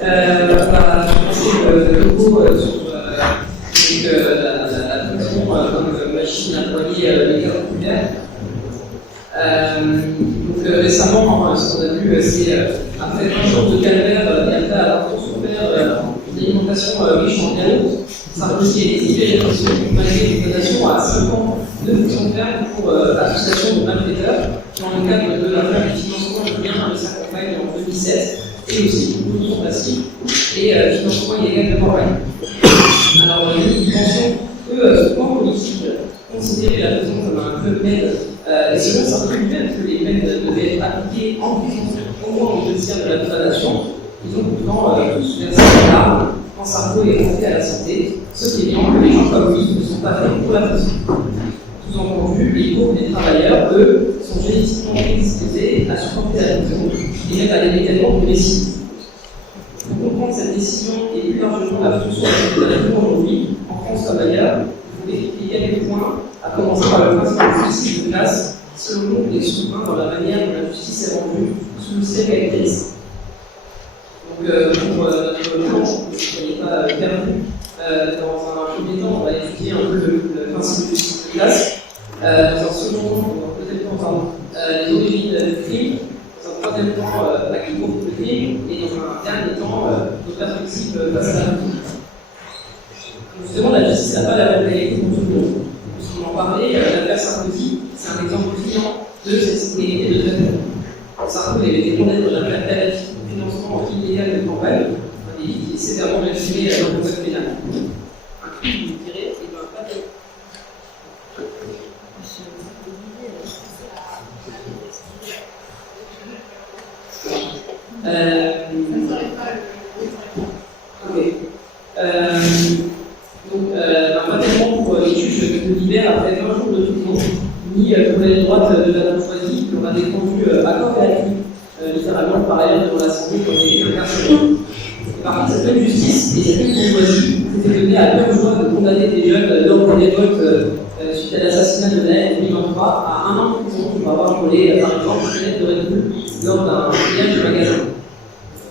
va commencer le logo sur la fonction comme machine à poigner les caractères. Récemment, ce qu'on a vu, c'est après 20 jours de calvaire et après avoir souffert une alimentation riche en galo, ça a réussi à équilibrer une donation à 5 ans de fonction ferme pour l'association de malfaiteurs dans le cadre de la plaque de financement de biens de sa campagne en 2007 et aussi pour son passif et financement illégal de campagne. Alors, une pension que ce plan politique considérait la prison comme un peu peine et selon certains même que les peines devaient être appliquées en prison au moins au 2/3 de la condamnation. Ils ont pourtant tous versé des larmes quand Sarko est rentré à la santé, ce qui est bien que les gens comme lui ne sont pas faits pour la prison. Sous-entendu, les pauvres des travailleurs, eux, sont génétiquement prédisposés à supporter la prison et même à des mécanismes de récit. Pour comprendre cette décision et plus largement la fonction de la prison aujourd'hui, en France comme ailleurs, il faut expliquer quelques points, à commencer par le principe de justice de classe, selon nous, il est souverain dans la manière dont la justice est rendue sous le ciel capitaliste. Donc, pour notre planche, que vous ne soyez pas perdu, dans un premier temps, on va étudier un peu le principe de justice de classe. Dans un second temps, les origines du crime. Dans un troisième temps, la cause du crime. Et dans un dernier temps, nos perspectives face à la vie. Justement, la justice n'a pas la même réalité pour tout le monde. Puisqu'on en parlait, l'affaire Sarkozy, c'est un exemple criant de cette inégalité de traitement. Sarkozy avait été condamné dans l'affaire Kadhafi pour financement illégal de campagne, un délit qui est sévèrement réprimé dans le code pénal. Un crime, vous me direz, et bien pas de. Pas tellement pour les juges qui nous libèrent après 20 jours de prison, ni pour les droites de la bourgeoisie, qu'on a défendu à corps et à cri, littéralement par ailleurs devant l'Assemblée quand on était incarcérés. Par contre, cette même justice et cette même bourgeoisie s'était donnée à cœur joie de condamner des jeunes lors de l'époque suite à l'assassinat de Naël en 2023 à 1 an de prison pour avoir volé, par exemple, une canette de Red Bull lors d'un pillage de magasin.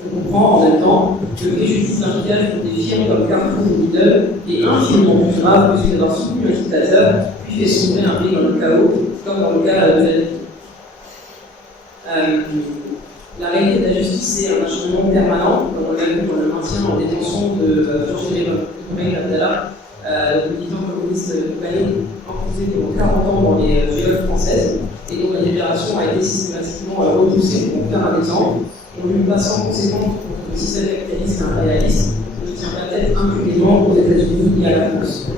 On comprend en même temps que le préjudice d'un pillage pour des firmes comme Carrefour ou Lidl est infiniment plus grave que celui d'avoir soutenu un dictateur puis fait sombrer un pays dans le chaos, comme dans le cas de la La réalité de la justice, c'est un acharnement permanent, comme on l'a vu dans le maintien en détention de Georges Roumain Abdallah, le militant communiste libanais, enfoncé pendant 40 ans dans les geôles françaises, et dont la libération a été systématiquement repoussée. Pour faire un exemple, on lui passe en conséquence contre le système capitaliste et impérialiste, qui tient la tête impunément aux États-Unis et à la France.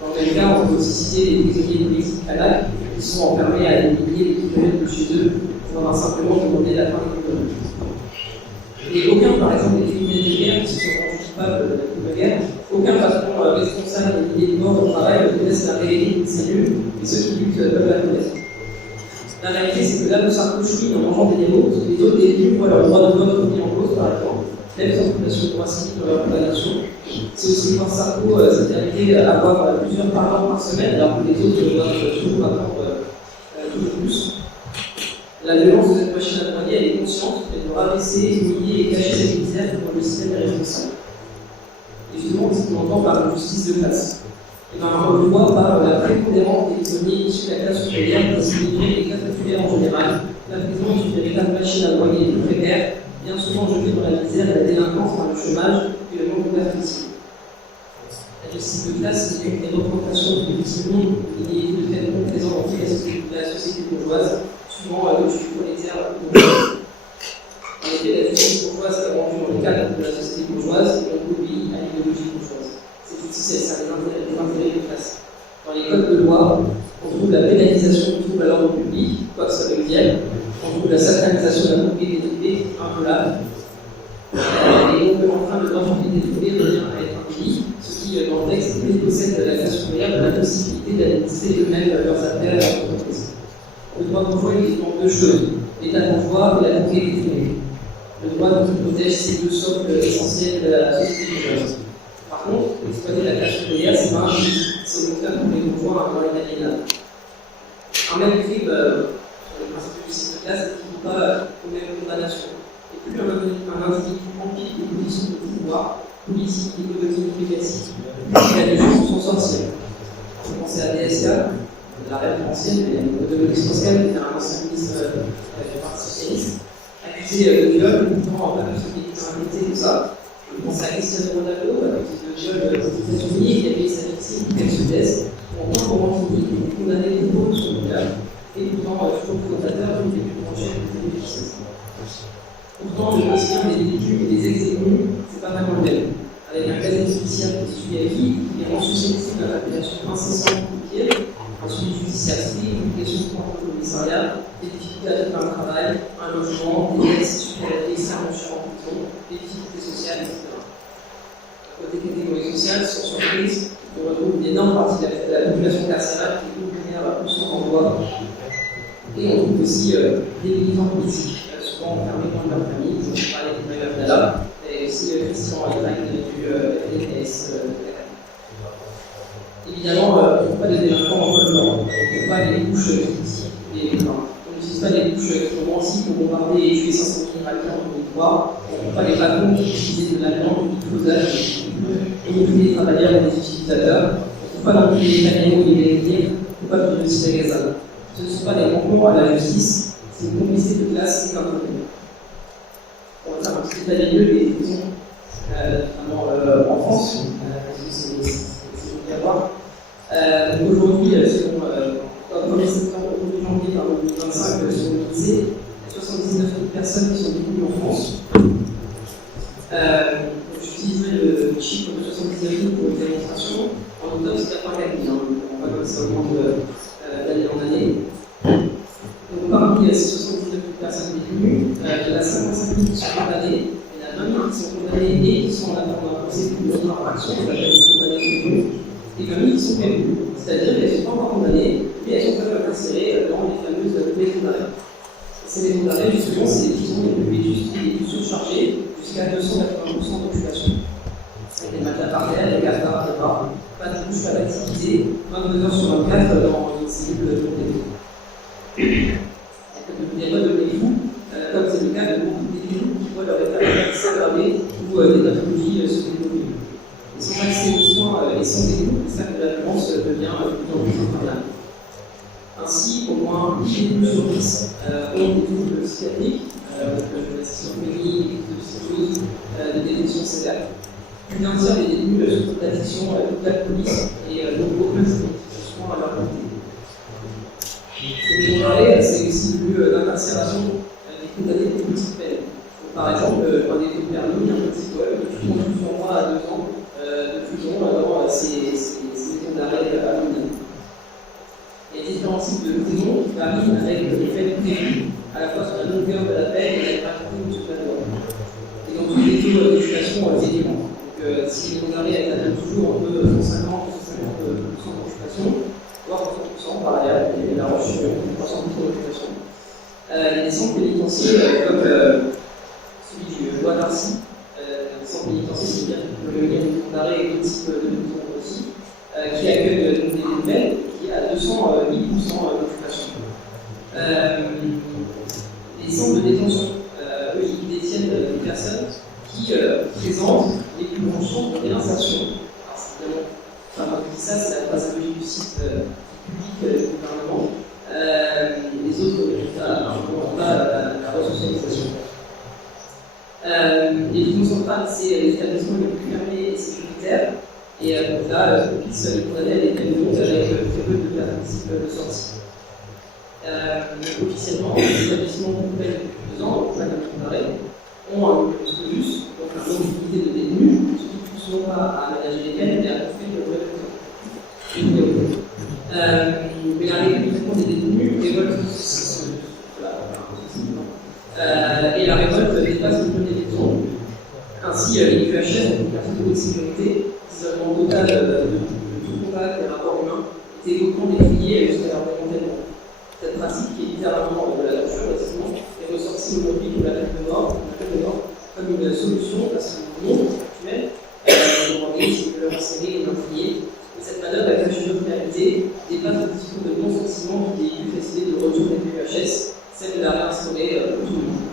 Dans le même cas, on peut aussi citer les prisonniers politiques kanak qui sont enfermés à des milliers de kilomètres de chez eux pour avoir simplement demandé la fin des colonies. Et aucun, par exemple, des criminels de guerre qui se sont rendus coupables de la guerre, aucun patron responsable des milliers de morts au travail ne connaissent la réalité de ces lieux, et ceux qui luttent peuvent la connaître. La réalité, c'est que là où Sarko chouine en mangeant des démos, les autres détenus voient leur droit de vote remis en cause, par exemple, même sans occupation de droit civique dans leur condamnation. C'est aussi voir Sarko s'est invité à avoir plusieurs parents par semaine, alors que les autres doivent toujours attendre toujours plus. La violence de cette machine à poigner, elle est consciente, elle doit rabaisser, humilier et cacher cette misère pour le système est responsable. Et justement, c'est ce qu'on entend par la justice de classe. Et bien, on le voit par la prépondérance des prisonniers issus de la classe ouvrière, qui s'immigrent les classes populaires en général. La prison est une véritable machine à poigner les précaires, bien souvent jetée dans la misère et la délinquance par le chômage et le manque de perspective. La justice de classe, c'est une des représentations du petit monde qui est de fait représentée de la société bourgeoise, souvent le juge prolétaire bourgeois. En effet, la justice bourgeoise est rendue dans le cadre de la société bourgeoise et on obéit à l'idéologie bourgeoise. Cette justice, elle sert les intérêts de classe. Dans les codes de loi, on trouve la pénalisation du trouble à l'ordre public, quoi que ça veut dire. On trouve la satanisation de la propriété privée, inviolable. Et donc, enfin, le droit de propriété privée revient à être un délit, ce qui, dans le texte, possède la classe ouvrière de la possibilité d'administrer eux-mêmes leurs affaires et leurs entreprises. Le droit bourgeois est dans deux choses, l'état bourgeois et la propriété privée. Le droit protège ces deux socles essentiels de la société bourgeoise. Par contre, exploiter la classe ouvrière, c'est pas un crime, c'est le cas pour les bourgeois dans l'inaliénable. Un même crime, sur le principe du système de classe, n'équivaut pas aux mêmes condamnations. Et plus un individu empile les conditions de pouvoir, politique, économique, médiatique, il y a des gens qui sont sortis. On pensait à DSK, la référentielle, mais de Maurice Pascal, qui était un ancien ministre du Parti Socialiste, accusé de viol, pourtant pas de criminalité, tout ça. Je pense à Cristiano Ronaldo, accusé de viol aux États-Unis, qui a payé sa victime, qu'elle se laisse, pour qu'il était condamné pour son mineur, et pourtant toujours présentateur d'une des plus grandes chaînes de télévision. Pourtant, le quotidien des détenus et des ex-détenus, c'est pas vraiment le même. Avec un casier judiciaire qui suit à vie, qui est rendu susceptible à l'appellation incessante de pied, un suivi judiciaire strict, une question pour le commissariat, des difficultés à trouver un travail, un logement, des aides supplémentaires, des serments en prison, des difficultés sociales, etc. Côté catégorie sociale, sans surprise, on retrouve une énorme partie de la population carcérale qui est ouvrière ou sans emploi. Et on trouve aussi des militants politiques, souvent enfermés dans leur famille. Je vais parler d'Emmanuel Abdallah, et aussi Christian Ayrain du FDPS. Évidemment, on ne trouve pas des délinquants en col blanc, on ne trouve pas les couches critiques, on n'utilise pas les couches romantiques pour bombarder et tuer 500 000 Irakiens en 2003, on ne trouve pas les patrons qui utilisaient de l'allemand, du pilotage, et non plus des travailleurs et des utilisateurs, on ne trouve pas non plus les camions et les navires, on ne trouve pas de génocide à Gaza. Ce ne sont pas des manquements à la justice, c'est une complicité de classe et d'un problème. On va faire un petit état des lieux des prisons, notamment en France, parce que c'est bon à voir. Aujourd'hui, selon le 1er septembre, au 1er janvier 2025, selon l'INSEE, il y a 79 000 personnes qui sont détenues en France. J'utiliserai le chiffre de 79 000 pour une démonstration. En octobre, c'est 84 000, on va comme ça augmente d'année en année. Donc, parmi ces 79 000 personnes détenues, il y en a 55 000 qui sont condamnées, il y en a 20 000 qui sont condamnées et qui sont en attente d'un procès pour une autre infraction, on appelle condamnées de nous, et 20 000 qui sont prévues, c'est-à-dire qu'elles ne sont pas encore condamnées, mais elles sont quand même incarcérées dans les fameuses maisons d'arrêt. Ces maisons d'arrêt, justement, c'est des prisons les plus vétustes et les plus surchargées, jusqu'à 280% d'occupation. Avec des matelas par terre, des cafards, des bras, pas de douche, pas d'activité, 22 heures sur 24 dans une cellule de téléphone. Des modes de fous, comme c'est le cas de beaucoup d'études qui voient leur état s'aggraver ou des pathologies se développer. Et sans accès aux soins et sans écoute, c'est ça que la violence devient de plus en plus infernale. Ainsi, au moins 8 sur 10 ont des troubles psychiatriques, de la schizophrénie, de psychose, de dépression sévère. Plus d'un tiers des détenus souffrent d'addiction, d'alcoolisme et nombreux soins à leur santé. Ce que j'en c'est aussi le lieu d'incarcération des condamnés pour petites peines. Par exemple, un des taux de permis, un petit poème, qui ont plusieurs mois à 2 ans de prison dans ces maisons d'arrêt à Londres. Il y a différents types de prisons qui varient avec les faits prévus, à la fois sur la longueur de la peine et la pratique de la loi. Et donc, tous les taux d'éducation différents. Donc, si les maisons d'arrêt atteignent toujours entre 150 et 150% d'occupation, voire 100% par ailleurs, et la roche sur 300% d'occupation. Il y a des centres pénitentiaires comme celui du Bois d'Arcy, un centre pénitentiaire, c'est-à-dire le lien de maison d'arrêt et d'autres types de maisons aussi, qui accueille des nouvelles et qui a 208% d'occupation. Les centres de détention, eux, ils détiennent des personnes qui présentent les plus grandes chances de réinsertion. Alors, c'est évidemment, enfin, je dis ça, c'est la phraseologie du site public du gouvernement. Les autres résultats n'ont pas la resocialisation. Les prisons centrales, c'est les établissements les plus fermés et sécuritaires. Et donc là, les condamnés les peines longues avec très peu de perspectives de sortie. Officiellement, les établissements de peine depuis 2 ans, donc pas comme d'arrêt, ont un bonus, donc un nombre limité de détenus, ce qui ne pousse pas à aménager les peines, mais à construire de nouvelles prisons. Mais la règle du traitement des détenus révolte et la révolte dépasse le niveau des prisons. Ainsi, les QHS, donc la de sécurité, l'isolement total de tout contact des rapports humains, était hautement décrié jusqu'à leur démantèlement. Cette pratique, qui est littéralement de la torture, est ressortie aujourd'hui de la peine de mort comme une solution parce que le monde actuel, l'organisme de leur insérer et d'inflier. Et cette manœuvre avec la généralité dépasse le discours de non-sentiment qui véhicule cette idée de retour des QHS, celle de la réinstaurer pour tout le monde.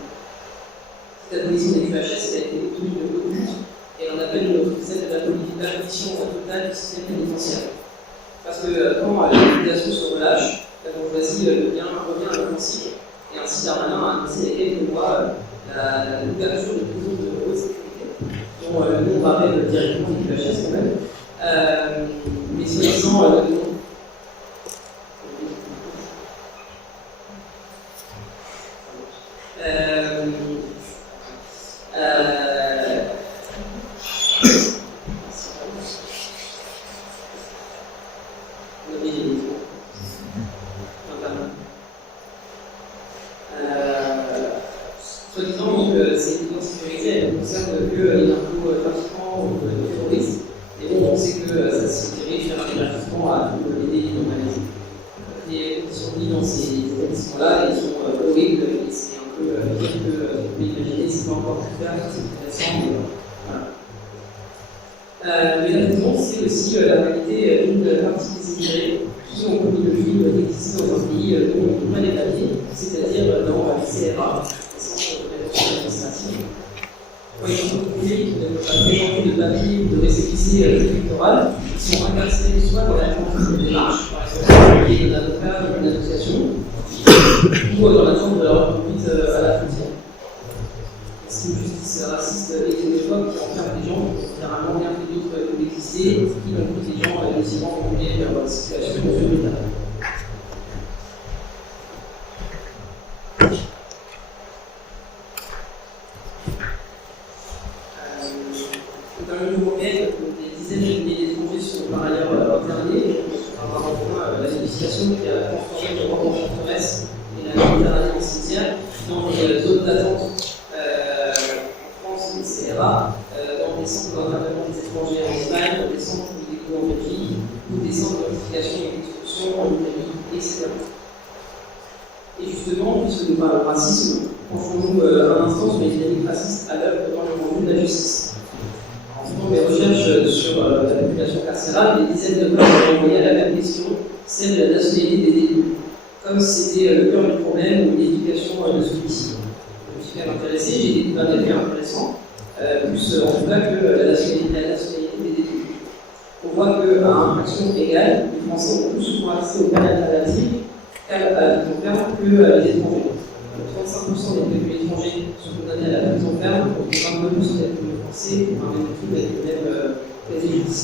Cette abolition des QHS a été obtenue de haute lutte et elle interdiction totale du système pénitentiaire. Parce que quand l'utilisation se relâche, on choisit revient à l'offensive, et ainsi Darmanin a annoncé il y a quelques mois l'ouverture de prisons de haute sécurité, dont le nom rappelle directement des QHS quand même, mais soi-disant soi-disant, donc, c'est une sécurité, elle ne concerne que les narcotrafiquants ou les terroristes. Et bon, on sait que ça se dirige vers gratuitement à tous les délits de maladie. Les conditions de vie dans ces établissements-là, ils sont horribles, et c'est un peu dire que vous pouvez imaginer, c'est pas encore très clair, c'est intéressant, mais voilà. Mais la prison, c'est aussi la réalité d'une partie des immigrés qui ont commis le crime d'exister dans un pays dont on n'a pas les papiers, c'est-à-dire dans les CRA. Quand ils sont trouvés, qui ne peuvent pas présenter de papier ou de récépissé électoral, ils sont incarcérés soit dans l'attente de démarche, par exemple, d'un avocat ou d'une association, ou dans l'attente de leur conduite à la frontière. C'est une justice raciste et xénophobe qui enferme des gens qui ont généralement rien fait d'autre que d'exister, qui n'ont plus des gens décidément conduits vers leur situation de l'État. Dans l'Union européenne, des dizaines de milliers d'étrangers sont par ailleurs internés. On va voir la sollicitation qui a transformé l'Europe en forteresse et la Méditerranée en cimetière dans des zones d'attente en France et CRA, dans des centres d'encadrement des étrangers en Espagne, dans des centres de découverte en Belgique, ou des centres de notification et d'expulsion en Italie, etc. Et justement, puisque nous parlons de racisme, penchons-nous un instant sur les dynamiques racistes à l'œuvre dans le monde de la justice. En faisant mes recherches sur la population carcérale, des dizaines de personnes ont envoyé à la même question, celle de la nationalité des détenus, comme si c'était le cœur du problème ou l'éducation de celui-ci. Je me suis quand même intéressé, j'ai découvert des faits intéressants, plus en tout cas que la nationalité des détenus. On voit qu'à infraction égale, les Français ont plus souvent accès aux peines alternatives qu'à la prison ferme que les étrangers. 35% des détenus étrangers sont condamnés à la prison ferme, contre 22% des détenus français pour un même crime avec le même préjudice.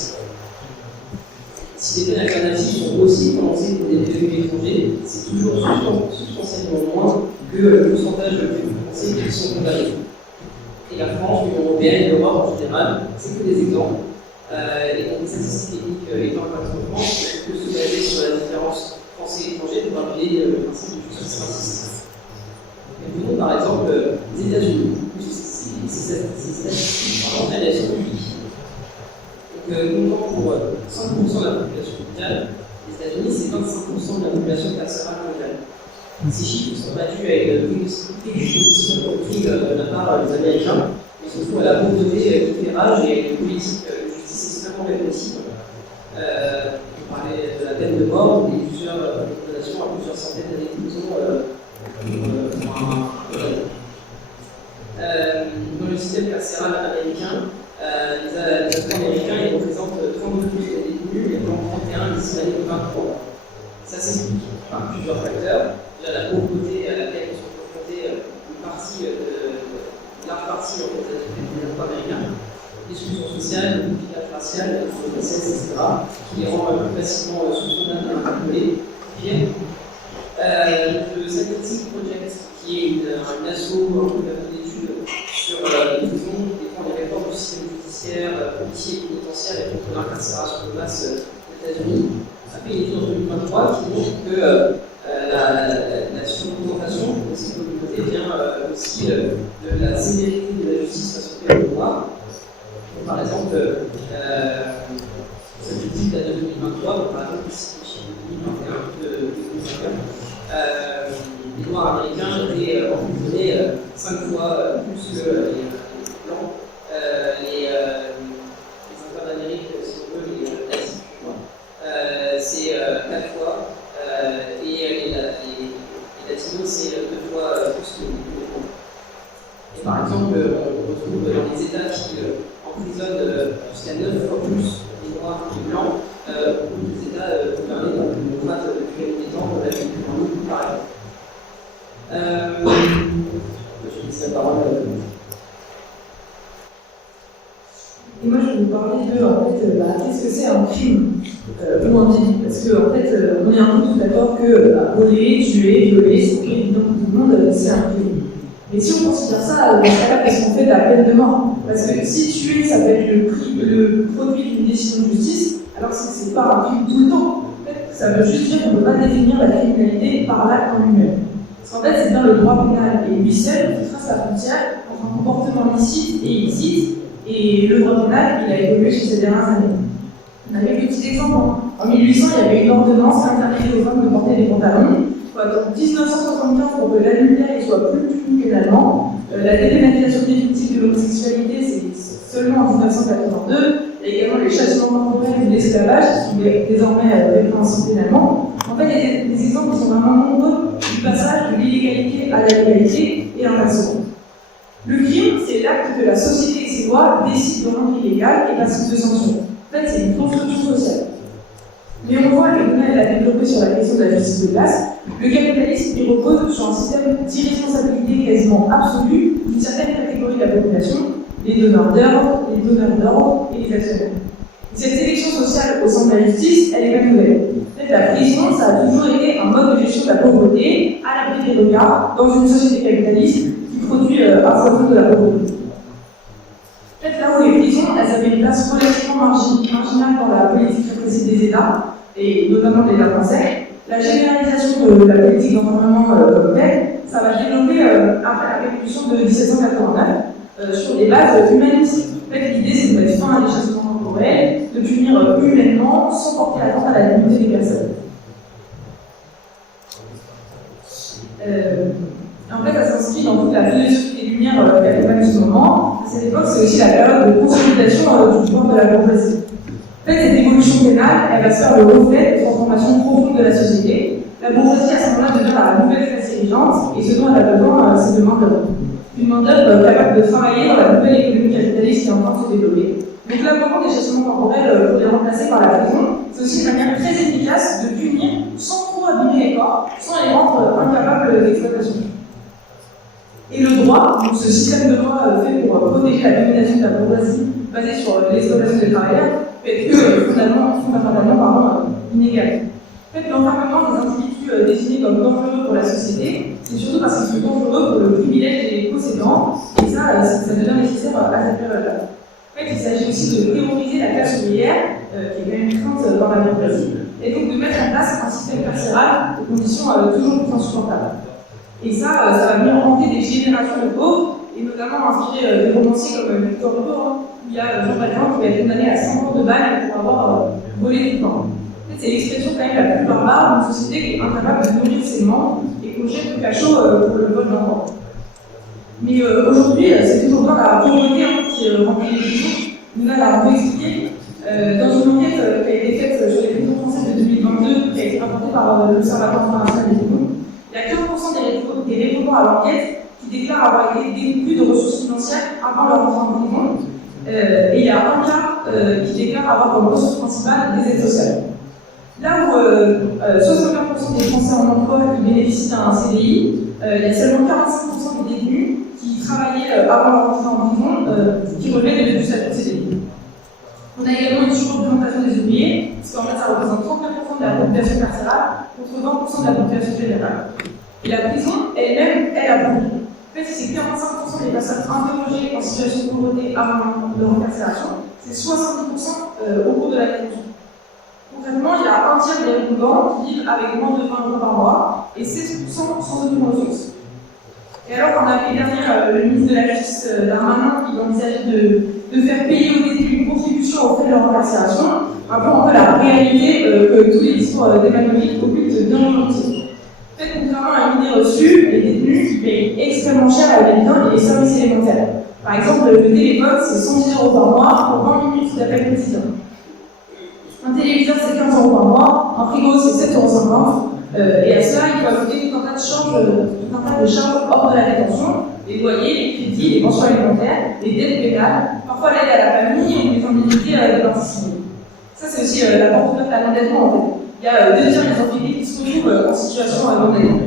Si les peines alternatives sont aussi prononcées pour des détenus étrangers, c'est toujours substantiellement moins que le pourcentage de détenus français qui sont condamnés. Et la France, l'Union européenne, l'Europe en général, c'est que des exemples. Et donc les statistiques techniques étant pas en France, on peut se baser sur la différence français et étranger pour appeler le principe de justice raciste. Prenons par exemple les États-Unis, ces statistiques, elles sont publiques. Donc, comptant pour 5% de la population mondiale, les États-Unis, c'est 25% de la population carcérale mondiale. Ces chiffres ne sont pas dus à une disposition politique de la part des Américains, mais surtout à la pauvreté qui fait rage et à une politique de justice extrêmement répressive. On parlait de la peine de mort, des plusieurs condamnations à plusieurs centaines d'années de prison. Dans le système carcéral américain, les Afro-Américains ils représentent 32% des détenus et 31 d'ici l'année 2023. Ça s'explique par plusieurs facteurs. Déjà la pauvreté à laquelle sont confrontés une partie large partie des Afro-Américains, l'exclusion sociale, le pillage racial, la grossesse, etc., qui les rend plus facilement soupçonnables et interpellés. Le Statistics Project, qui est un asso, un peu d'études sur les prisons, défend les réformes du système judiciaire, policier et pénitentiaire et contre l'incarcération de masse aux États-Unis, a fait une étude en 2023 qui montre que la surreprésentation de ces communautés vient aussi de la sévérité de la justice face aux peines noires. Par exemple, cette étude date de 2023, par exemple, ici, 2021 de 2021. Les Noirs américains étaient emprisonnés 5 fois plus que les Blancs, les Indiens d'Amérique, si on veut, les Asiatiques, c'est 4 fois, et les Latinos, c'est 2 fois plus que les Blancs. Et par exemple, on retrouve dans les États qui emprisonnent jusqu'à 9 fois plus noir et blanc, ou des États gouvernés par une droite depuis des temps, comme la Californie, par exemple. Je laisse la parole. Et moi, je vais vous parler de, qu'est-ce que c'est un crime ou un délit. Parce qu'en fait, on est un peu tous d'accord que voler, tuer, violer, c'est évident pour tout le monde, c'est un crime. Mais si on considère ça, dans ce cas-là, qu'est-ce qu'on fait de la peine de mort? Parce que si tuer, ça peut être le produit d'une décision de justice, alors que c'est pas un crime tout le temps. En fait, ça veut juste dire qu'on ne peut pas définir la criminalité par l'acte en lui-même. Parce qu'en fait, c'est bien le droit pénal et lui seul qui trace la frontière entre un comportement licite et illicite. Et le droit pénal, il a évolué chez ces dernières années. On a quelques petits exemples. En 1800, il y avait une ordonnance qui interdisait aux hommes de porter des pantalons. En 1975, pour que l'adultère soit plus puni pénalement, la dépénalisation définitive de l'homosexualité, c'est seulement en 1982. Il y a également les châtiments temporaires de l'esclavage, qui sont désormais répréhensibles pénalement. En fait, il y a des exemples qui sont vraiment nombreux du passage de l'illégalité à la légalité et inversement. Le crime, c'est l'acte que la société et ses lois décident de rendre illégal et passible de sanction. En fait, c'est une construction sociale. Mais on voit que Donald a développé sur la question de la justice de classe. Le capitalisme il repose sur un système d'irresponsabilité quasiment absolue d'une certaine catégorie de la population, les donneurs d'ordre et les actionnaires. Cette sélection sociale au sein de la justice, elle est pas nouvelle. En fait, la prison, ça a toujours été un mode de gestion de la pauvreté, à l'abri des regards, dans une société capitaliste qui produit à foison de la pauvreté. En fait, là où les prisons, elles avaient une place relativement marginale dans la politique répressive des États, et notamment de l'État français, la généralisation de la politique d'enfermement comme telle, ça va développer après la Révolution de 1789 sur des bases humanistes. En fait, l'idée, c'est de mettre fin à des châtiments temporels, de punir humainement, sans porter atteinte à la dignité des personnes. En fait, ça s'inscrit dans toute la philosophie des Lumières qui accompagne ce moment. À cette époque, c'est aussi la période de consolidation du pouvoir de la bourgeoisie. En fait, cette évolution pénale, elle va se faire le reflet des transformations profondes de la société. La bourgeoisie, à ce moment-là, devient la nouvelle classe dirigeante, et ce dont elle a besoin, c'est de main-d'œuvre. Une main-d'œuvre capable de travailler dans la nouvelle économie capitaliste qui est en train de se développer. Donc, l'abandon des châtiments temporels pour les remplacer par la prison, c'est aussi une manière très efficace de punir sans trop abîmer les corps, sans les rendre incapables d'exploitation. Et le droit, donc ce système de droit fait pour protéger la domination de la bourgeoisie basée sur l'exploitation des travailleurs, fait que fondamentalement inégal. En fait, l'enfermement des individus désignés comme dangereux pour la société, c'est surtout parce qu'ils sont dangereux pour le privilège des possédants, et ça devient nécessaire à cette période-là. En fait, il s'agit aussi de terroriser la classe ouvrière, qui est quand même crainte dans la bourgeoisie, et donc de mettre en place un système carcéral de conditions toujours plus insupportables. Et ça va venir hanter des générations de pauvres, et notamment inspirer des romanciers comme Victor Hugo, où il y a Jean Valjean qui va être condamné à 100 ans de bagne pour avoir volé du pain. En fait, c'est l'expression quand même la plus barbare d'une société qui est incapable de nourrir ses membres et qu'on jette au cachot pour le vol d'enfants. Mais aujourd'hui, c'est toujours bien la pauvreté qui remplit les prisons. Nous l'a un peu expliqué. Dans une enquête qui a été faite sur les prisons françaises de 2022, qui a été rapportée par l'Observatoire international des prisons, il y a 15% des répondants à l'enquête qui déclarent avoir été dépourvus de ressources financières avant leur entrée en prison. Et il y a un cas qui déclare avoir comme ressource principale des aides sociales. Là où 65% des Français en emploi qui bénéficient d'un CDI, il y a seulement 45% des détenus qui travaillaient avant leur entrée en prison qui relevaient du statut de CDI. On a également une surreprésentation des ouvriers, parce qu'en fait ça représente 39% de la population carcérale contre 20% de la population générale. Et la prison elle-même, elle a bougé. En fait, c'est 45% des personnes interrogées en situation de pauvreté avant leur incarcération, c'est 70% au cours de la détention. Concrètement, il y a un tiers des répondants qui vivent avec moins de 20 € par mois et 16% sans aucune ressource. Et alors qu'en avril dernier, le ministre de la Justice, Darmanin, il envisageait de faire payer aux détenus une contribution aux frais de leur incarcération, un peu la réalité que tous les discours démagogiques occultent bien volontiers. En fait, contrairement à une idée reçue, les détenus qui payent extrêmement cher les biens et les services élémentaires. Par exemple, le téléphone, c'est 110 € par mois pour 20 minutes d'appel quotidien. Un téléviseur, c'est 15 € par mois, un frigo, c'est 7,50 €, et à cela, il faut ajouter tout un tas de charges hors de la détention, les loyers, les crédits, les pensions alimentaires, les dettes pénales, parfois l'aide à la famille ou les indemnités de partie civile. Ça, c'est aussi la porte ouverte à l'endettement, en fait. Il y a 2 tiers des entreprises qui se retrouvent en situation d'endettement.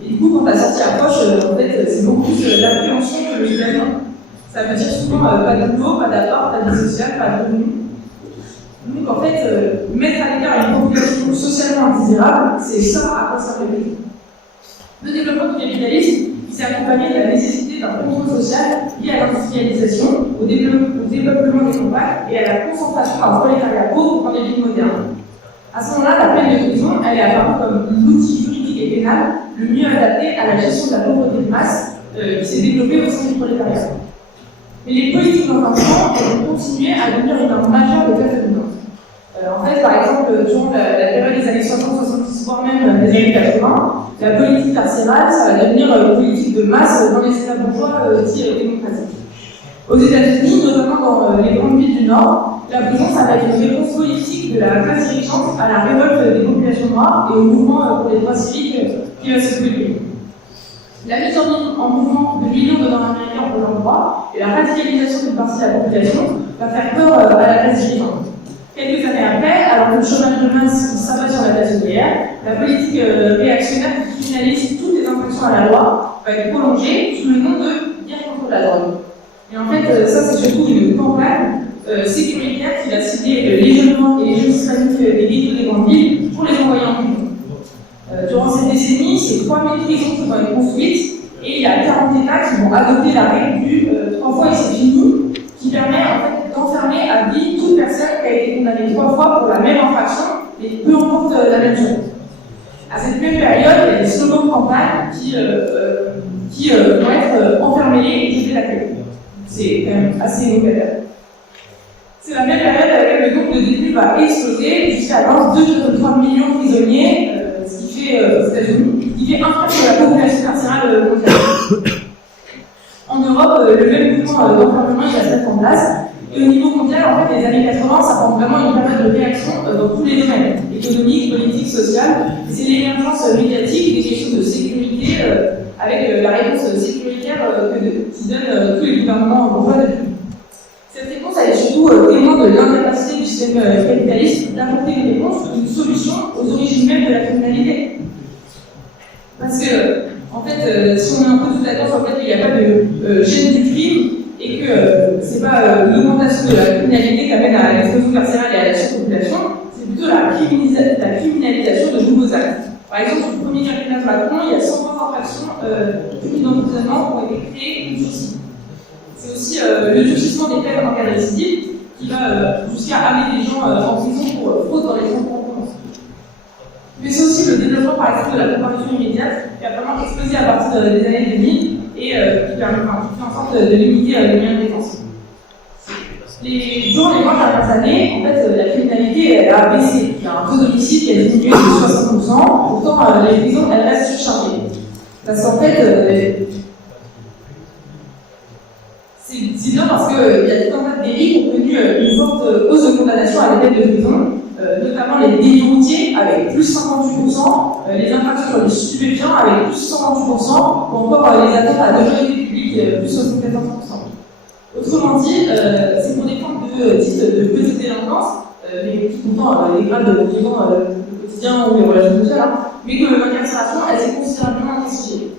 Et du coup, quand la sortie approche, en fait, c'est beaucoup plus l'appréhension que le soulagement. Ça veut dire souvent pas de boulot, pas d'apport, pas de vie sociale, pas de revenu. Donc, en fait, mettre à l'écart une population socialement indésirable, c'est ça à quoi ça réfléchit. Le développement du capitalisme, il s'est accompagné de la nécessité d'un contrôle social lié à l'industrialisation, au développement des campagnes et à la concentration d'un prolétariat pauvre dans les villes modernes. À ce moment-là, la peine de prison, elle est apparue comme l'outil juridique et pénal le mieux adapté à la gestion de la pauvreté de masse qui s'est développée au sein du prolétariat. Mais les politiques d'environnement ont continué à devenir une arme majeure des classes dominantes. En fait, par exemple, durant la période des années 60-70, voire même des années 80, la politique carcérale, ça va devenir une politique de masse dans les États bourgeois dits démocratiques. Aux États-Unis, notamment dans les grandes villes du Nord, la prison, ça va être une réponse politique de la classe dirigeante à la révolte des populations noires et au mouvement pour les droits civiques qui va se développer. La mise en mouvement de millions de Nord-Américains pour leurs droits et la radicalisation d'une partie de la population va faire peur à la classe dirigeante. Quelques années après, alors que le chômage de masse s'abat sur la classe ouvrière, la politique réactionnaire qui criminalise toutes les infractions à la loi va être prolongée sous le nom de guerre contre la drogue. Et en fait, ça c'est surtout une campagne sécuritaire qui va cibler les jeunes noirs et les jeunes hispaniques des ghettos des grandes villes pour les envoyer en prison. Durant cette décennie, c'est 3000 prisons qui vont être construites et il y a 40 États qui vont adopter la règle du 3 fois et c'est fini, qui permet en fait d'enfermer à vie toute personne qui a été condamnée 3 fois pour la même infraction et peu importe la même chose. À cette même période, il y a des slogans de campagne qui vont être enfermés et jetés la clé. C'est quand même assez novateur. C'est la même période avec le nombre de détenus va exploser jusqu'à atteindre 2,3 millions de prisonniers, ce qui fait aux États-Unis, qui fait un quart de la population carcérale mondiale. En Europe, le même mouvement d'enfermement va se mettre en place. Et au niveau mondial, en fait, les années 80, ça prend vraiment une période de réaction dans tous les domaines, économique, politique, social. C'est l'émergence médiatique des questions de sécurité avec la réponse sécuritaire qui donne tous les gouvernements bourgeois depuis. Cette réponse, elle est surtout témoin de l'incapacité du système capitaliste d'apporter une réponse, une solution aux origines même de la criminalité. Parce que, en fait, si on est un peu tout d'accord sur le fait qu'il n'y a pas de gêne du crime et que c'est pas l'augmentation de la criminalité qui amène à l'explosion carcérale et à la surpopulation, c'est plutôt la criminalisation de nouveaux actes. Par exemple, sur le premier quinquennat de Macron, il y a 120 infractions punies d'emprisonnement qui ont été créées ou durcies. C'est aussi le durcissement des peines en cas de récidive qui va jusqu'à amener des gens en prison pour fraude dans les transports en commun. Mais c'est aussi le développement, par exemple, de la comparution immédiate qui a vraiment explosé à partir des années 2000 et qui fait en sorte de limiter les moyens de détention. Durant les 20 dernières années, en fait, la criminalité elle a baissé. Il y a un taux d'homicide qui a diminué de 60%, pourtant les prisons elles restent surchargées. Parce qu'en fait, c'est bien parce qu'il y a tout un tas de délits qui ont connu une forte hausse de condamnation à des peines de prison, notamment les délits routiers avec plus 58%, les infractions sur les stupéfiants avec plus 128%, ou encore les atteintes à la majorité publique plus 74%. Autrement dit, c'est pour des formes de petite délinquance, mais qui pourtant les grades vivant le quotidien ou les relations sociales, mais que l'incarcération elle s'est considérablement intensifiée.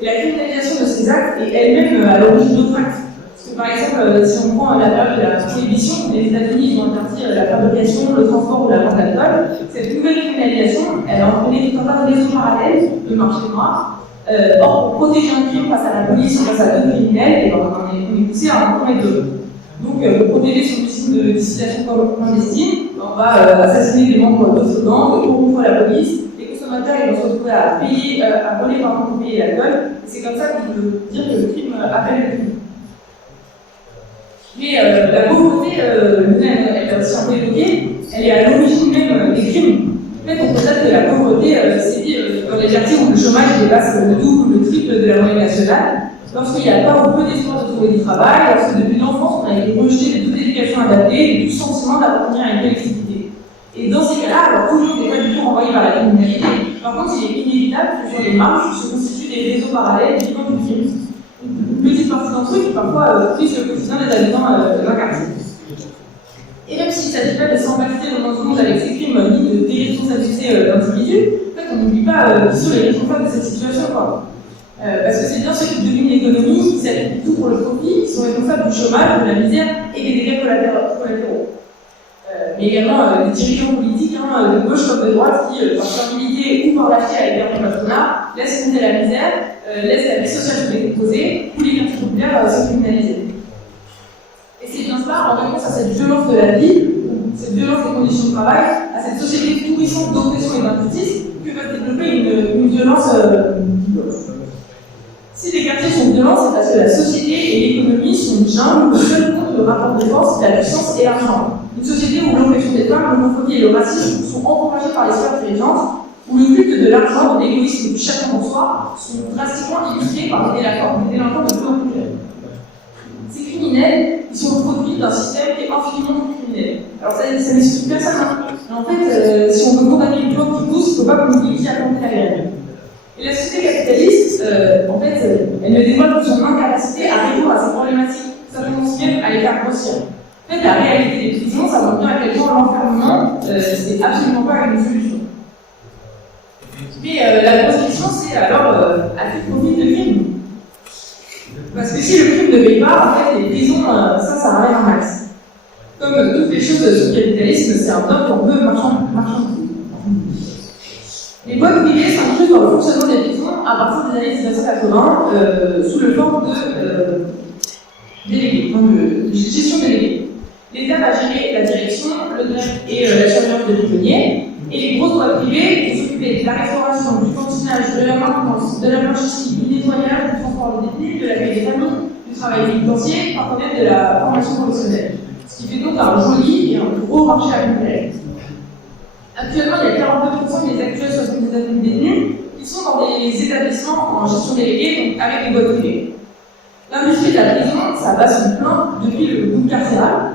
Et la criminalisation de ces actes est elle-même à l'origine d'autres actes. Parce que par exemple, si on prend la période de la prohibition, les États-Unis ont interdit la fabrication, le transport ou la vente d'alcool, cette nouvelle criminalisation, elle a entraîné tout un tas de réseaux parallèles de marché noir. Or, pour protéger un crime face à la police ou face à d'autres criminels, on est poussé à en commettre d'autres. Donc, pour protéger son usine de distillation clandestine, on va assassiner des membres d'autres gangs, corrompre la police. Les consommateurs ils vont se retrouver à payer, à voler pour payer l'alcool. Et c'est comme ça qu'on peut dire que le crime appelle le crime. Mais la pauvreté, elle va aussi un peu évoquer, elle est à l'origine même des crimes. En fait, on constate que la pauvreté sévit dans les quartiers où le chômage dépasse le double ou le triple de la moyenne nationale, lorsqu'il n'y a pas ou peu d'espoir de trouver du travail, lorsque depuis l'enfance on a été rejeté de toute éducation adaptée et du sentiment d'appartenir à une collectivité. Et dans ces cas-là, alors toujours n'est pas du tout renvoyé vers la criminalité. Par contre, il est inévitable que sur les marges se constituent des réseaux parallèles vivant du crime. Une petite partie d'entre eux qui parfois prise le quotidien des habitants d'un quartier. Et même s'il ne s'agit pas de s'empathiser dans responsabilité d'individus, en fait, on n'oublie pas qui sont les responsables de cette situation, quoi. Parce que c'est bien ceux qui dominent l'économie, qui s'appliquent tout pour le profit, qui sont responsables du chômage, de la misère et des dégâts collatéraux. Mais également des dirigeants politiques, de gauche comme de droite, qui, par leur milité ou par l'acheter à l'égard du patronat, laissent monter la misère, laissent la vie sociale se décomposer, ou les quartiers populaires se criminaliser. Et c'est bien cela, en réponse à cette violence de la vie, cette violence des conditions de travail, à cette société nourrissante d'oppression et d'injustice, que va se développer une violence. Si les quartiers sont violents, c'est parce que la société et l'économie sont une jungle où le seul compte le rapport de force, la puissance et l'argent. Une société où l'oppression des femmes, l'homophobie et le racisme sont encouragés par les sphères dirigeantes, où le culte de l'argent, de l'égoïsme et du chacun pour soi sont drastiquement illustrés par des délinquants de plus en plus jeunes. Ces criminels, ils sont le produit d'un système qui est infiniment criminel. Alors ça n'explique personne. En fait, si on veut condamner une plante qui pousse, il ne faut pas qu'on oublie qui a planté la graine. Et la société capitaliste, en fait, elle ne dévoile que son incapacité à répondre à ces problématiques, certainement aussi même à les faire grossir. En fait, la réalité des prisons, ça montre bien à quel point l'enfermement, c'est absolument pas une solution. Mais la grosse question, c'est alors, à qui profite le crime? Parce que si le crime ne paye pas, en fait, les prisons, ça sert à rien un max. Comme toutes les choses sur le capitalisme, c'est un bloc qu'on peut marchandiser. Les boîtes privées s'incluent dans le fonctionnement des prisons à partir des années 1980 sous le forme de délégués, de gestion déléguée. L'État va gérer la direction, le greffe et la surveillance de prisonniers, et les grosses boîtes privées vont s'occuper de la restauration, du cantinage, de la maintenance, de la blanchisserie, du nettoyage, du transport des détenus, de l'accueil des familles, du travail pénitentiaire, parfois même de la formation professionnelle. Ce qui fait donc un joli et un gros marché à conquérir. Actuellement, il y a 42% des actuels 70 détenus qui sont dans des établissements en gestion déléguée, donc avec les boîtes privées. L'industrie de la prison, ça bat son plein depuis le boom carcéral.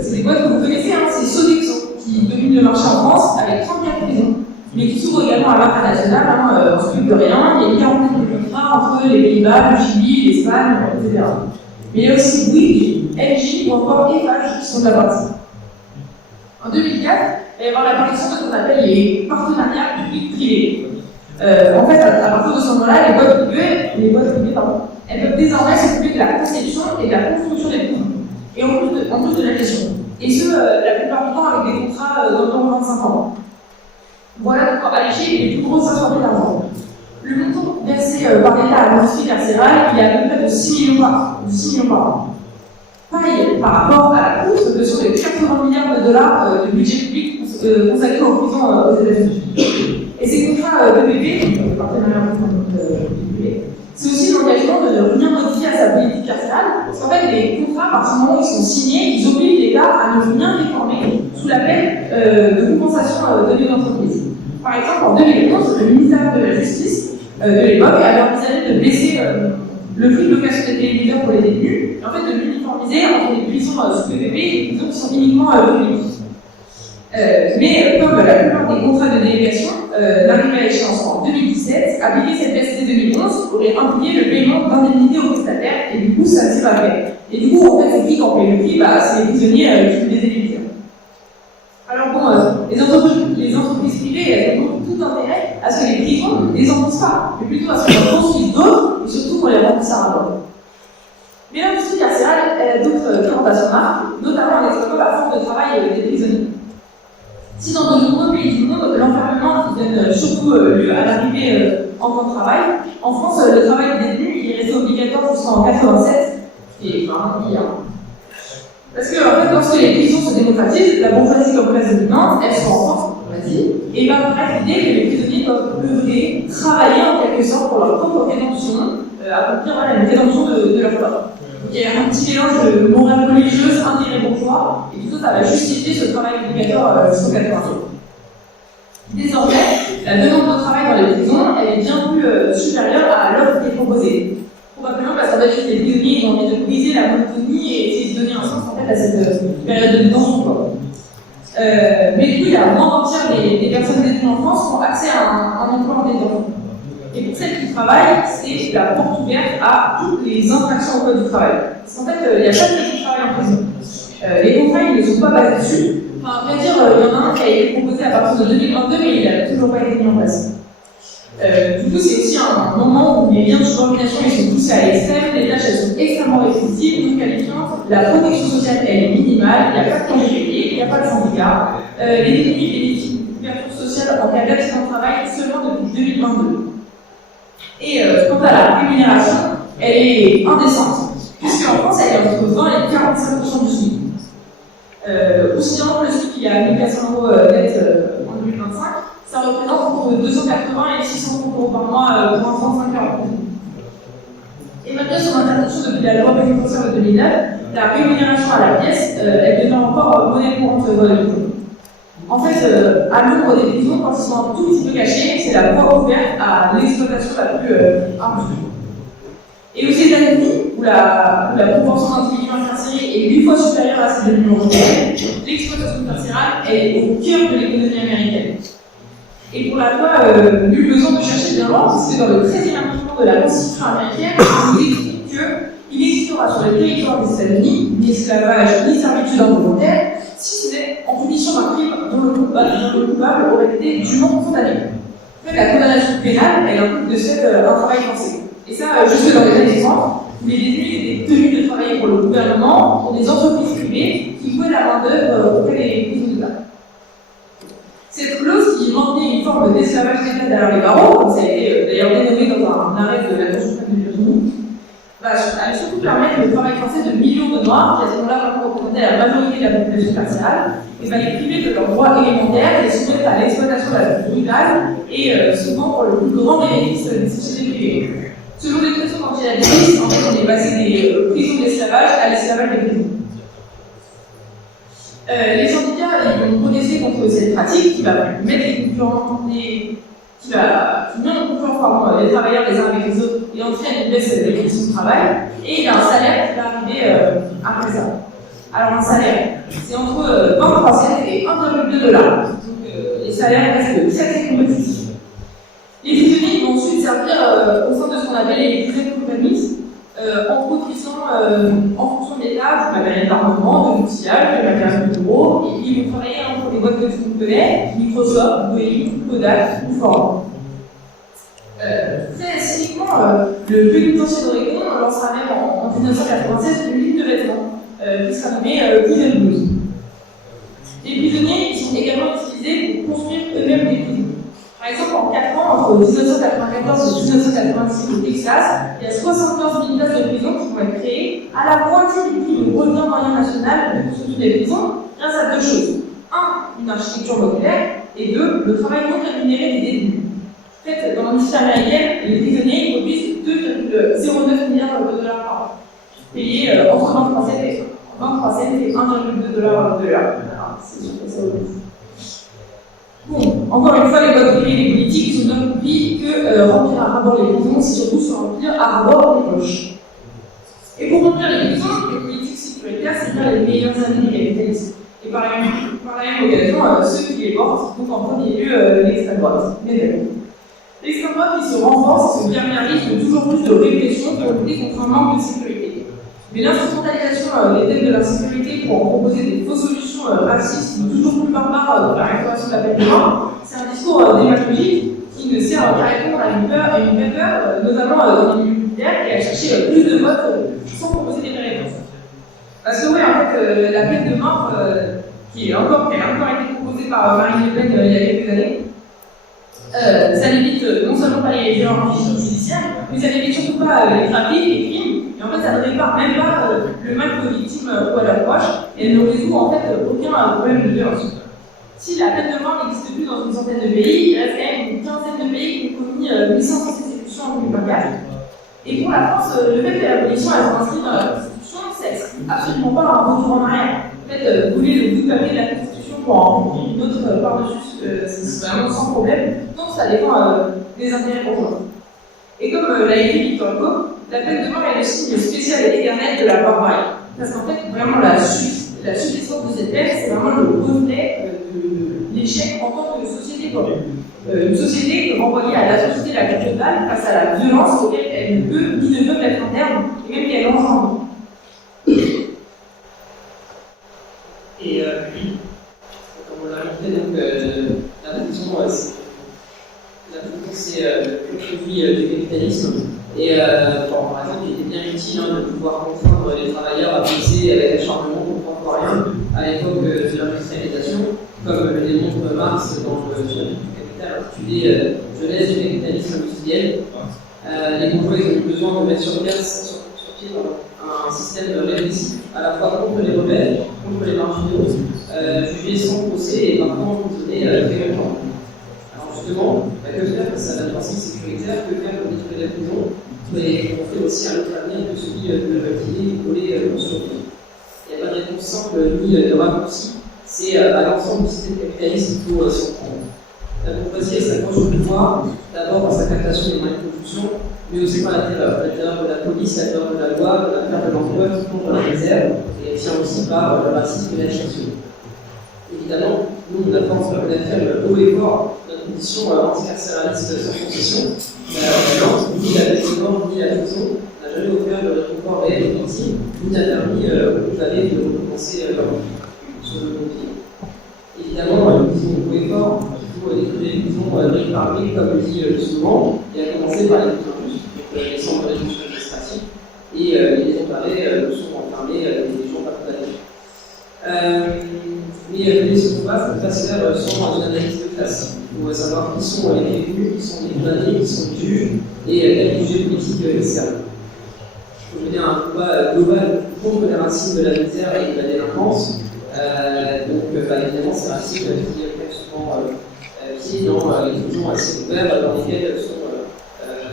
C'est des boîtes que vous connaissez, c'est Sodexo qui domine le marché en France avec 34 prisons, mais qui s'ouvre également à l'international, on ne s'occupe de rien. Il y a une quarantaine de contrats entre les Pays-Bas, le Chili, l'Espagne, etc. Mais il y a aussi Bouygues, LG ou encore Eiffage qui sont de la partie. En 2004, il va y avoir l'apparition de ce qu'on appelle les partenariats publics-privés. En fait, à partir de ce moment-là, les boîtes privées, elles peuvent désormais s'occuper de la conception et de la construction des prisons, et en plus de la gestion. Et ce, la plupart du temps avec des contrats d'environ 25 ans. Voilà donc à l'échelle les plus grosses assemblées d'argent. Le montant versé par l'État à l'industrie carcérale, il est à peu près de 6 millions par an. Pareil, par rapport à la course de sur les 80 milliards de dollars de budget public consacré aux prisons aux États-Unis. Et ces contrats PPP, partenariat PPP, c'est aussi l'engagement de ne rien modifier à sa politique carcérale, parce qu'en fait, les contrats, à partir du moment où ils sont signés, ils obligent l'État à ne rien réformer sous la peine de compensation donnée aux entreprises. Par exemple, en 2011, le ministère de la Justice de l'époque avait envisagé de baisser le prix de location des téléviseurs pour les détenus, et en fait de l'uniformiser entre les prisons sous PPP et les prisons qui sont uniquement publiques. Mais comme la plupart des contrats de délégation n'arrivaient à échéance en 2017, appliquer cette baisse dès 2011 aurait impliqué le paiement d'indemnités aux prestataires, et du coup ça ne s'est pas fait. Et du coup, en fait, c'est qui qui en paye le prix? C'est les prisonniers qui les téléviseurs. Alors bon, les entreprises privées, elles ont tout intérêt à ce que les prisons ne les remplissent pas, mais plutôt à ce qu'on en construise d'autres, et surtout qu'on les remplisse à rapport. Mais l'industrie carcérale, elle a d'autres cordes à son arc, notamment en exploitant la force de travail des prisonniers. Si dans de nombreux pays du monde, l'enfermement donne surtout lieu à l'arrivée en temps de travail, en France, le travail des détenus il est resté obligatoire jusqu'en 1987, et vraiment hier. Parce que, en fait, lorsque les prisons se démocratisent, la bourgeoisie comme classe dominante, elle se renforce, on l'a dit, et va bref l'idée que les prisonniers doivent œuvrer, travailler en quelque sorte pour leur propre rédemption, accomplir une rédemption de leur corps. Il y a un petit mélange de morale religieuse, intérêt bourgeois, et tout ça, ça va justifier ce travail obligatoire jusqu'au 80. Désormais, la demande de travail dans les prisons, elle est bien plus supérieure à l'offre qui est proposée. Probablement parce qu'en fait, les prisonniers ont envie de briser la monotonie et essayer de donner un sens en fait, à cette période de détention. Mais du coup, il y a moins d'un tiers des personnes détenues en France qui ont accès à un emploi en détention. Et pour celles qui travaillent, c'est la porte ouverte à toutes les infractions au code du travail. Parce qu'en fait, il n'y a pas de travail en prison. Les contrats, ils ne sont pas basés dessus. Enfin, à vrai dire, il y en a un qui a été proposé à partir de 2022, mais il n'a toujours pas été mis en place. Du coup, c'est aussi un moment où les liens de subordination sont poussés à l'extrême, les tâches elles sont extrêmement répétitives, non qualifiantes, la protection sociale elle est minimale, il n'y a pas de congé payé, il n'y a pas de syndicat, les détenus bénéficient d'une couverture sociale en cas d'accident de travail seulement depuis 2022. Et quant à la rémunération, elle est indécente, puisqu'en France elle est entre 20 et 45% du SMIC. Considérant que le SMIC il est à 1 400 € net en 2025, ça représente entre 280 et 600 € par mois pour un 35 heures. Et malgré son interdiction depuis la loi pénitentiaire de 2009, la rémunération à la pièce, elle demeure encore monnaie courante dans les prisons. En fait, à l'ombre des prisons, quand ils sont un tout petit peu cachés, c'est la voie ouverte à l'exploitation la plus ardue. Et aux États-Unis, où la proportion d'individus incarcérés est 8 fois supérieure à celle de l'Union européenne, l'exploitation carcérale est au cœur de l'économie américaine. Et pour la loi, nul besoin de chercher bien loin, puisque dans le 13e amendement de la Constitution américaine, on nous explique qu'il existera sur le territoire des États-Unis ni esclavage ni servitude involontaire, si ce n'est en punition d'un crime dont le coupable aurait été dûment condamné. En fait, la condamnation pénale, elle implique de fait un travail forcé. Et ça, jusque dans les années 30, où les détenus étaient tenus de travailler pour le gouvernement, pour des entreprises privées qui louaient la main-d'œuvre auprès des prisons d'État. Cette clause qui maintenait une forme d'esclavage d'État derrière les barreaux, comme ça a été d'ailleurs dénommé dans un arrêt de la Cour suprême de l'Union, allait surtout permettre le travail forcé de millions de Noirs, qui à ce moment-là représentaient la majorité de la population carcérale, et les priver de leurs droits élémentaires, les soumettre à l'exploitation la plus brutale et souvent pour le plus grand bénéfice des sociétés privées. Selon l'expression d'Angela-Davis, en fait, on est passé des prisons d'esclavage à l'esclavage des prisons. Les syndicats ils vont protester contre cette pratique qui va mettre les concurrents, qui met en concurrence les travailleurs les uns avec les autres et entraîne une baisse des conditions de travail, et il y a un salaire qui va arriver après ça. Alors un salaire, c'est entre 23 cents et 1,2 $. Donc les salaires restent très compétitifs. Les prisonniers vont ensuite servir au sein de ce qu'on appelle les prisons compagnies, en produisant en fonction de l'État du matériel d'armement, de l'outillage, du matériel de bureau, et ils vont travailler pour des boîtes de tout le connaît, Microsoft, Boeing, Kodak ou Ford. Très cyniquement, le pénitencier d'Oregon lancera même en 1996 une ligne de vêtements qui sera nommée Prison Blues. Les prisonniers ils sont également utilisés pour construire eux-mêmes des prisons. Par exemple, en 4 ans, entre 1994 et 1996 au Texas, il y a 75 000 places de prison qui vont être créées à la moitié du prix de revenu moyen national de construction des prisons, grâce à 2 choses. 1, une architecture modulaire, et 2, le travail non rémunéré des détenus. En fait, dans l'industrie américaine, les prisonniers produisent 2,09 milliards de $ par an, payés entre 23 cents et 1,2 $ de l'heure. C'est sûr que ça aussi. Bon, encore une fois, les lois privées et les politiques sont bien compris que remplir à rabord les prisons, c'est surtout se remplir à rabord les poches. Et pour remplir les prisons, les politiques sécuritaires, c'est bien les meilleures années des capitalistes. Et par la même occasion, ceux qui les portent, donc en premier lieu l'extrême droite. L'extrême droite qui se renforce et se permet de toujours plus de répression pour lutter contre un manque de sécurité. Mais l'instrumentalisation des thèmes de l'insécurité pour en proposer des fausses solutions racistes ou toujours plus barbares dans la restauration de la peine de mort, c'est un discours démagogique qui ne sert qu'à répondre à une peur, notamment dans les milieux militaires, et à chercher plus de votes sans proposer des vraies réponses. Parce que oui, en fait, la peine de mort, qui a encore été proposée par Marine Le Pen il y a quelques années, ça n'évite non seulement pas les violences judiciaires, mais ça n'évite surtout pas les trafics, les crimes, et en fait ça ne répare même pas le mal aux victimes ou à leurs proches, et elle ne résout en fait aucun problème de violence. Si la peine de mort n'existe plus dans une centaine de pays, il reste quand même une quinzaine de pays qui ont commis 800 exécutions en 2024. Et pour la France, le fait que l'abolition soit inscrite dans la Constitution, c'est absolument pas un retour en arrière. En fait, brûler le bout de papier de la Constitution pour en remplir une autre par-dessus, c'est vraiment sans problème, donc ça dépend des intérêts conjoints. Et comme l'a écrit Victor Hugo, la peine de mort est le signe spécial et éternel de la barbarie. Parce qu'en fait, vraiment, la subsistance de cette peine, c'est vraiment le reflet de l'échec en tant que société. Une société renvoyée à l'atrocité de la culture totale face à la violence auquel elle ne peut ni ne veut mettre un terme, et même qu'elle engendre. on l'a montré, donc la prison, c'est le produit du capitalisme. Et bon, par exemple, il était bien utile de pouvoir contraindre les travailleurs à bosser avec acharnement pour pas rien à l'époque de l'industrialisation, comme le démontre Marx dans le chapitre du Capital intitulé Jeunesse du capitalisme industriel. Les bourgeois ont eu besoin de mettre sur pied un système répressif, à la fois contre les rebelles, contre les marginaux, jugés sans procès et parfois emprisonnés très longtemps. Alors justement, que faire face à l'adversité sécuritaire, que faire pour détruire la prison, mais on fait aussi un autre avenir que celui de l'immobilier volé sur le pays. Il n'y a pas de réponse simple ni de raccourci, c'est à l'ensemble du système capitaliste qu'il faut s'en prendre. La bourgeoisie s'approche du pouvoir, d'abord par sa captation des moyens de production, mais aussi par la terreur de la police, la terreur de la loi, de la perte de l'emploi qui tombe dans la réserve, et elle tient aussi par le racisme et la gestion. Évidemment, nous, on a force de faire haut et fort notre condition anticarcéraliste sans concession. La violence, ni la mort, ni la prison, n'a jamais offert de réconfort réel aux victimes, ni n'a permis aux condamnés de recommencer leur vie sur le bon pied. Évidemment, nous disons haut et fort qu'il faut détruire les prisons brique par brique, comme le dit souvent, et à commencer par les prisons injustes, les centres de réduction administrative, et les désemparés sont enfermés des gens pas condamnés. Mais mener ce combat ne peut pas se faire sans une analyse de classe. Il faut savoir qui sont les détenus, qui sont les condamnés, qui sont les juges et quel budget politique les servent. Il faut mener un combat global contre les racines de la misère et de la délinquance. Évidemment, ces racines qui prennent souvent pied dans les prisons assez ouvertes dans lesquelles sont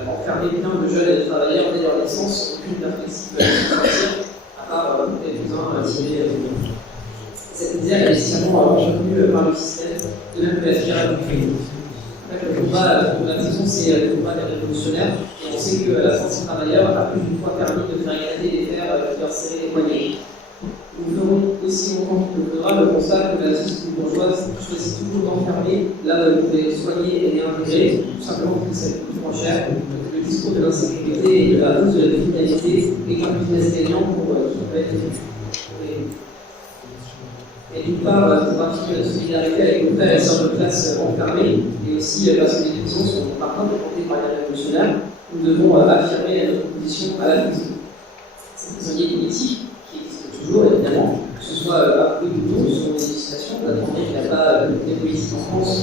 enfermés plein de jeunes travailleurs dès leur naissance, aucune perspective de sortir, à part quelques-uns tirés cette misère est nécessairement retenue par le système, de même que la spirale du crime. En fait, le combat de la prison, c'est le combat des révolutionnaires, et on sait que la France des travailleurs a plus d'une fois permis de faire éclater les fers qui leur serraient les poignets. Nous ferons aussi longtemps qu'il le faudra le constat que la société bourgeoise choisit toujours d'enfermer là où elle pouvait soigner et réintégrer, tout simplement parce que ça coûte moins cher. Le discours de l'insécurité et de la hausse de la criminalité est un business gagnant pour qui peut être et d'une part, pour pratiquer la solidarité avec nos frères et sœurs de classe enfermés, et aussi parce que les prisons sont parfois défendées par les révolutionnaires, nous devons affirmer notre position à la prison. Ces prisonniers politiques, qui existent toujours évidemment, que ce soit approuvé ou non selon les législations, on a demandé qu'il n'y a pas de politique en France,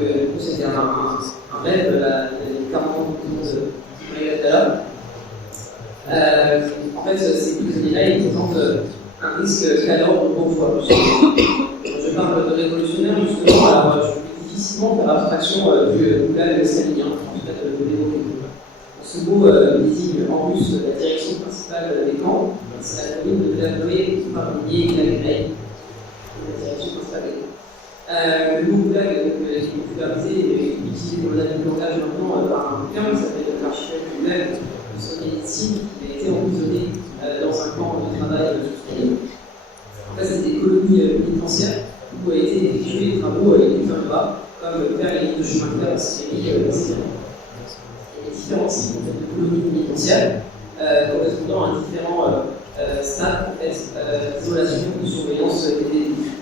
que c'était un rêve, les 40 ans de prison de Maïga. En fait, ces prisonniers-là, ils présentent un risque qu'à l'ordre bourgeois. Je parle de révolutionnaire justement, alors je peux difficilement faire abstraction du goulag stalinien, en fait de l'évoquer. Ce mot désigne en plus la direction principale des camps, c'est la commune de Vladimir Parmenier et la Grey, la direction principale des camps. Le mot goulag est popularisé et utilisé dans le langage maintenant par un bouquin qui s'appelle l'archipel du goulag de Solzhenitsyn, qui a été emprisonné dans un camp de travail sous Staline. En fait, c'était des colonies pénitentiaires où a été effectués des travaux avec des fins de bas, comme faire les lignes de chemin de fer en Sibérie, etc. Il y a différents types de colonies pénitentiaires correspondant à différents stades d'isolation ou de surveillance des détenus.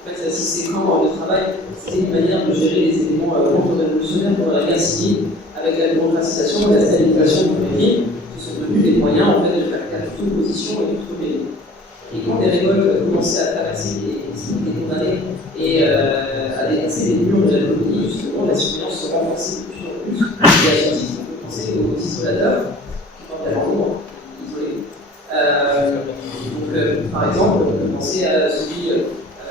En fait, si ces camps de travail, c'était une manière de gérer les éléments contre-révolutionnaires pendant la guerre civile, avec la démocratisation et la stabilisation du pays, ce sont devenus des moyens en fait, de faire toute opposition et toute rébellion. Et quand les révoltes commençaient à traverser les condamnés et à dépasser les murs de la colonie, justement, la surveillance se renforçait de plus en plus. Et à ce titre, on peut penser aux isolateurs qui portaient leur nom, isolés. Par exemple, on peut penser à celui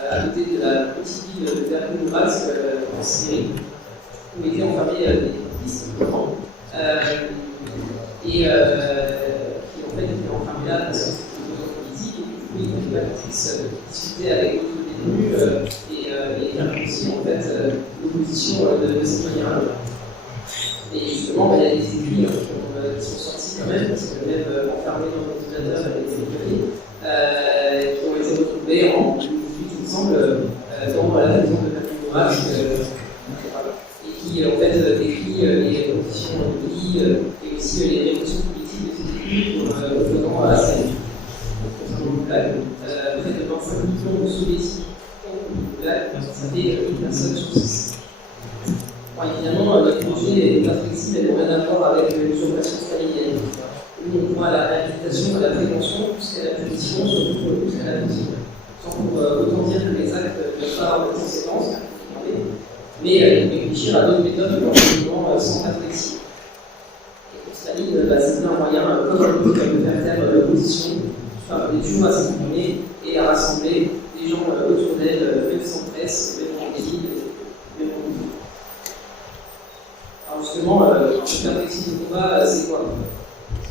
à côté de la petite ville de Berlin-Brest en Sibérie, où étaient enfermés des terroristes, notamment. Qui en fait étaient enfermés là parce que c'était une besoin politique et du coup ils pouvaient discuter avec d'autres détenus et faire aussi en fait l'opposition de ces manières-là. Et justement, il y a des écrits qui sont sortis quand même, parce que même enfermés dans l'ordinateur avec des écrits qui ont été retrouvés en 2018, il me semble, dans la maison de Berlin-Brest, et qui en fait décrit les conditions de vie et aussi les révolutions politiques de ces détenus revenant à la scène. Près de 25 millions de soviétiques contre le goulag, ça fait une personne sur 6. Bon, évidemment, notre projet est pas flexible et n'a rien à voir avec une surpassion familiale. Nous, on voit la réhabilitation à la prévention jusqu'à la punition, surtout jusqu'à la punition. Sans pour autant dire que les actes ne peuvent pas avoir de conséquences, mais réfléchir à d'autres méthodes d'enseignement sans pas flexible. Et pour Staline, c'est un moyen, comme de faire taire l'opposition, toujours à s'exprimer et à rassembler des gens autour d'elle, même sans presse, même en exil, même en mouvement. Alors justement, la flexible de combat, c'est quoi?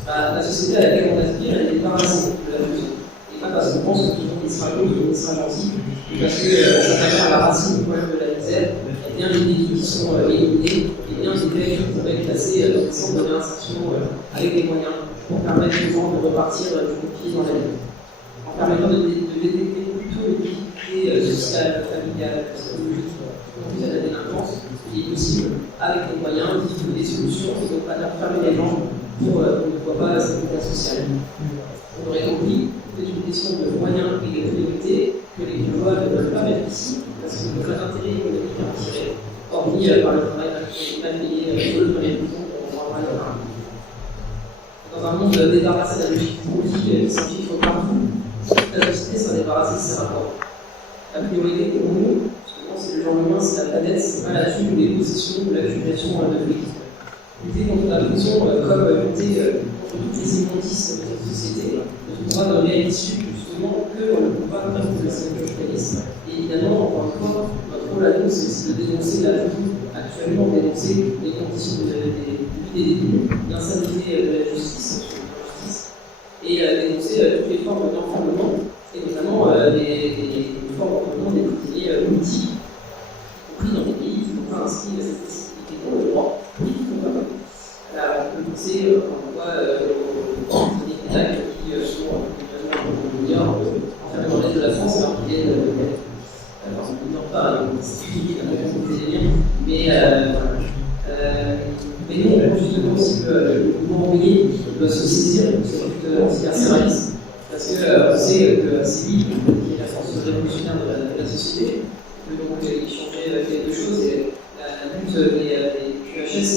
La société à laquelle on aspire, elle est débarrassée de la fusion. Et pas parce qu'on pense que tout le monde sera beau, tout le monde sera gentil, mais parce que ça revient à la racine du problème de la misère. Il y a bien des défis qui sont éliminés, et bien des faits qui pourraient être placés dans des centres de réinsertion avec des moyens pour permettre aux gens de repartir du pied dans la vie. En permettant de détecter plutôt les difficultés sociales, familiales, psychologiques, plus à la délinquance, qui est possible avec des moyens, des solutions qui ne vont pas leur fermer les jambes pour qu'on ne voit pas cette état sociale. On aurait compris que c'est une question de moyens et de priorités que les Québécois ne veulent pas mettre ici, parce que le cas d'intérêt est bien tiré, hormis par le travail mal payé dans les prisons, on va en parler. Dans un monde débarrassé de la logique politique qui s'infiltre partout, la société s'en débarrasser de ses rapports. La priorité pour nous, c'est le genre humain, c'est la planète, c'est pas la thune ou les possessions ou l'accumulation de fric. Lutter contre la prison, comme lutter contre toutes les immondices de notre société, ne trouvera de réelle issue justement que dans le combat contre le syndicalisme. Et évidemment, encore une fois, notre rôle à nous, c'est de dénoncer la vie actuellement, dénoncer les conditions de vie des détenus, l'insanité de la justice, et dénoncer toutes les formes d'enfermement, et notamment les formes d'enfermement des prisonniers politiques, y compris dans des pays qui n'ont pas inscrit cette spécificité dans le droit. On peut penser parfois aux prisonniers pénales qui sont enfermés dans l'est de la France alors qu'ils viennent alors on ne dort pas, c'est mais nous on pense justement aussi que le mouvement ouvrier doit se saisir de cette lutte anticarcéraliste parce qu'on sait que c'est lui qui est la force révolutionnaire de la société, que donc il changeait quelque chose et la lutte des QHS